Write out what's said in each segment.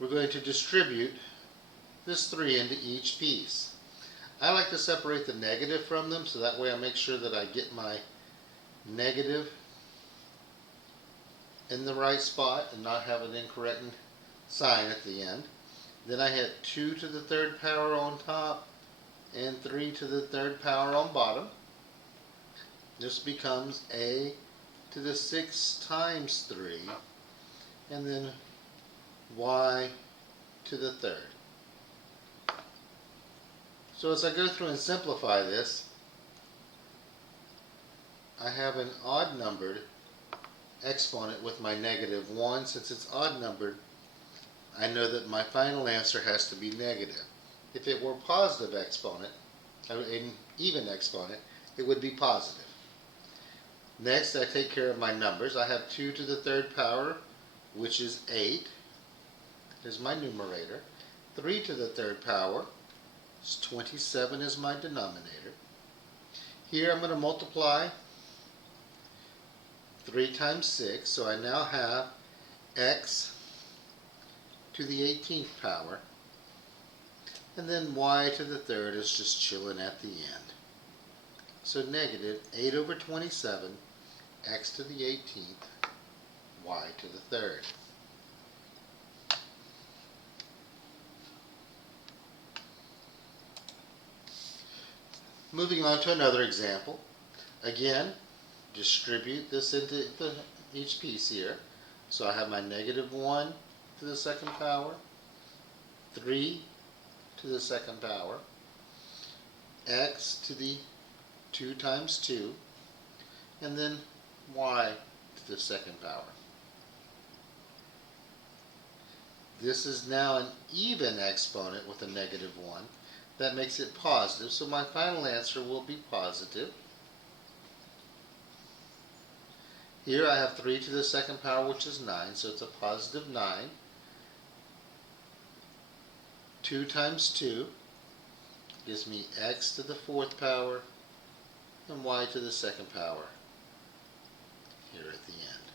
we're going to distribute this 3 into each piece. I like to separate the negative from them, so that way I make sure that I get my negative in the right spot and not have an incorrect sign at the end. Then I hit 2 to the 3rd power on top and 3 to the 3rd power on bottom. This becomes a to the 6 times 3, and then y to the 3rd. So as I go through and simplify this, I have an odd numbered exponent with my -1. Since it's odd numbered, I know that my final answer has to be negative. If it were positive exponent, an even exponent, it would be positive. Next, I take care of my numbers. I have 2 to the 3rd power, which is 8, is my numerator. 3 to the 3rd power is 27 is my denominator. Here I'm going to multiply 3 times 6, so I now have x to the 18th power, and then y to the 3rd is just chilling at the end. So negative 8 over 27, x to the 18th, y to the 3rd. Moving on to another example. Again, distribute this into each piece here. So I have my -1 to the 2nd power, 3 to the 2nd power, x to the 2 times 2, and then y to the 2nd power. This is now an even exponent with a -1. That makes it positive, so my final answer will be positive. Here I have 3 to the 2nd power, which is 9, so it's a positive 9. 2 times 2 gives me x to the 4th power and y to the 2nd power here at the end.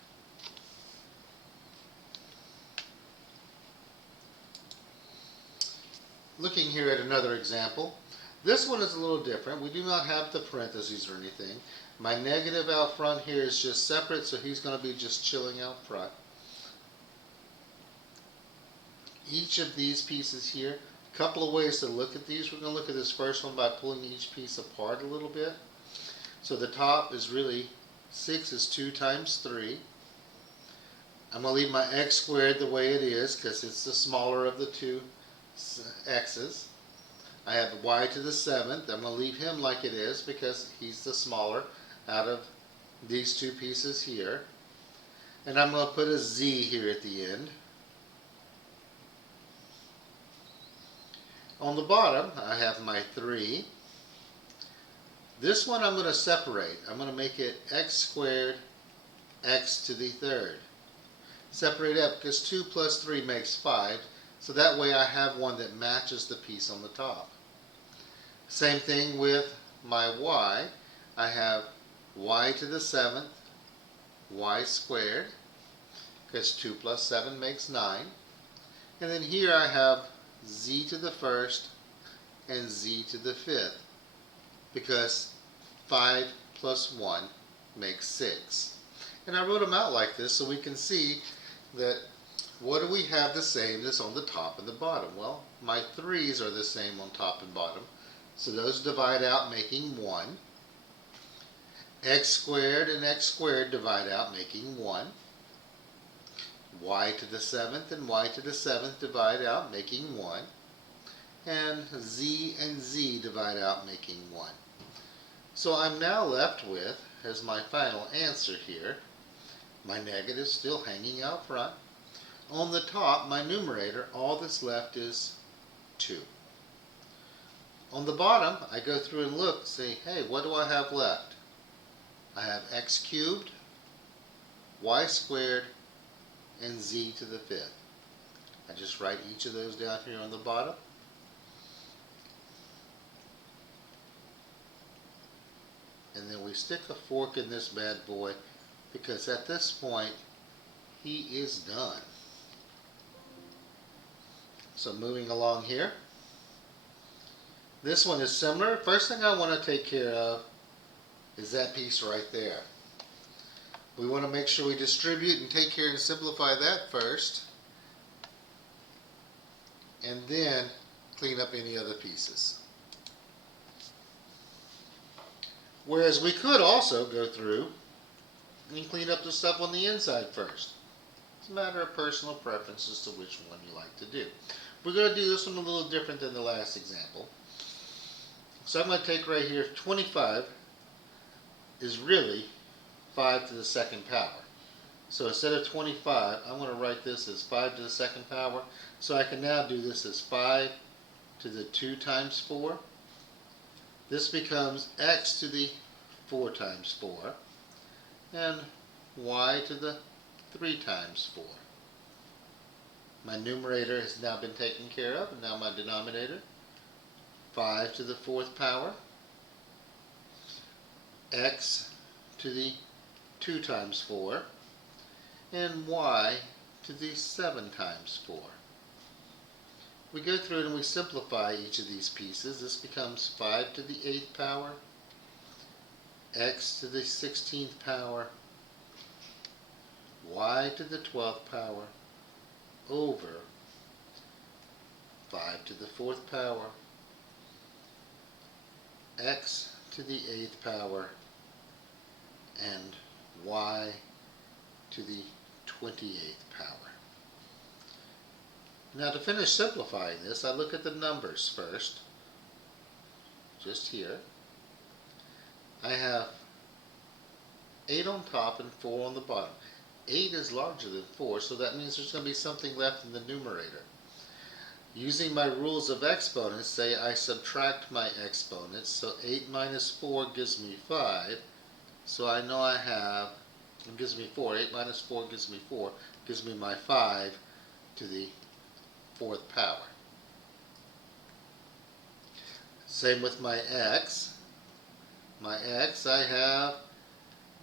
Looking here at another example, this one is a little different. We do not have the parentheses or anything. My negative out front here is just separate, so he's going to be just chilling out front. Each of these pieces here, a couple of ways to look at these. We're going to look at this first one by pulling each piece apart a little bit. So the top is really 6 is 2 times 3. I'm going to leave my x squared the way it is because it's the smaller of the two x's. I have y to the 7th. I'm going to leave him like it is because he's the smaller out of these two pieces here. And I'm going to put a z here at the end. On the bottom, I have my 3. This one I'm going to separate. I'm going to make it x squared x to the 3rd. Separate up because 2 plus 3 makes 5. So that way I have one that matches the piece on the top. Same thing with my y. I have y to the 7th, y squared, because 2 plus 7 makes 9. And then here I have z to the 1st and z to the 5th, because 5 plus 1 makes 6. And I wrote them out like this so we can see that what do we have the same that's on the top and the bottom? Well, my 3's are the same on top and bottom, so those divide out making 1. X squared and x squared divide out making 1. Y to the 7th and y to the 7th divide out making 1. And z and z divide out making 1. So I'm now left with, as my final answer here, my negative still hanging out front. On the top, my numerator, all that's left is 2. On the bottom, I go through and look, say, hey, what do I have left? I have x cubed, y squared, and z to the 5th. I just write each of those down here on the bottom. And then we stick a fork in this bad boy because at this point, he is done. So moving along here. This one is similar. First thing I want to take care of is that piece right there. We want to make sure we distribute and take care and simplify that first, and then clean up any other pieces. Whereas we could also go through and clean up the stuff on the inside first. It's a matter of personal preference as to which one you like to do. We're going to do this one a little different than the last example. So I'm going to take right here, 25 is really 5 to the second power. So instead of 25, I'm going to write this as 5 to the second power. So I can now do this as 5 to the 2 times 4. This becomes x to the 4 times 4 and y to the 3 times 4. My numerator has now been taken care of, and now my denominator, 5 to the 4th power, x to the 2 times 4, and y to the 7 times 4. We go through and we simplify each of these pieces. This becomes 5 to the 8th power, x to the 16th power, y to the 12th power, over 5 to the 4th power, x to the 8th power, and y to the 28th power. Now to finish simplifying this, I look at the numbers first, just here. I have 8 on top and 4 on the bottom. 8 is larger than 4, so that means there's going to be something left in the numerator. Using my rules of exponents, say I subtract my exponents, so 8 minus 4 gives me 5, so I know I have, it gives me 4, 8 minus 4 gives me 4, gives me my 5 to the 4th power. Same with my x. My x, I have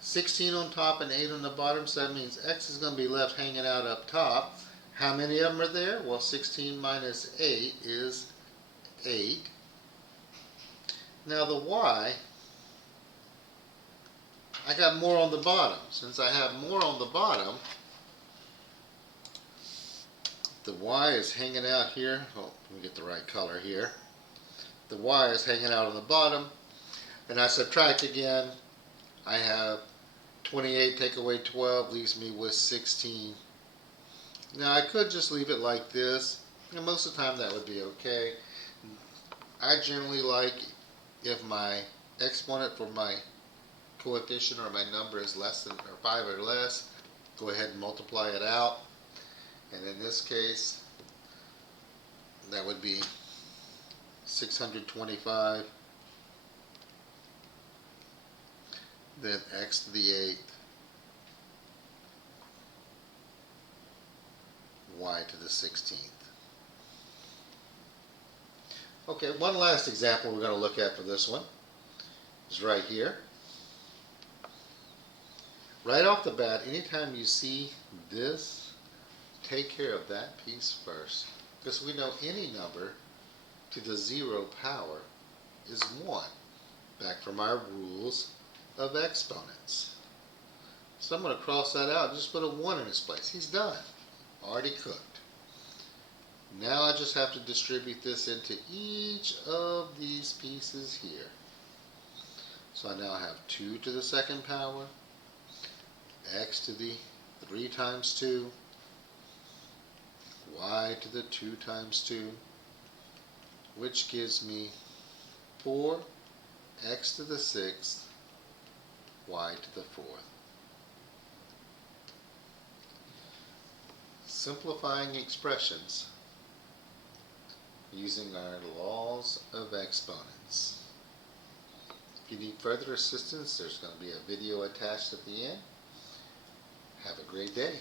16 on top and 8 on the bottom, so that means x is going to be left hanging out up top. How many of them are there? Well, 16 minus 8 is 8. Now the y, I got more on the bottom. Since I have more on the bottom, the y is hanging out here. Oh, let me get the right color here. The y is hanging out on the bottom, and I subtract again. I have 28 take away 12 leaves me with 16. Now I could just leave it like this, and most of the time that would be okay. I generally like, if my exponent for my coefficient or my number is less than, or 5 or less, go ahead and multiply it out. And in this case, that would be 625, then x to the 8th, y to the 16th. Okay, one last example we're going to look at for this one is right here. Right off the bat, anytime you see this, take care of that piece first, because we know any number to the 0 power is 1, back from our rules of exponents. So I'm going to cross that out and just put a 1 in its place. He's done. Already cooked. Now I just have to distribute this into each of these pieces here. So I now have 2 to the 2nd power, x to the 3 times 2, y to the 2 times 2, which gives me 4, x to the 6th, y to the 4th. Simplifying expressions using our laws of exponents. If you need further assistance, there's going to be a video attached at the end. Have a great day.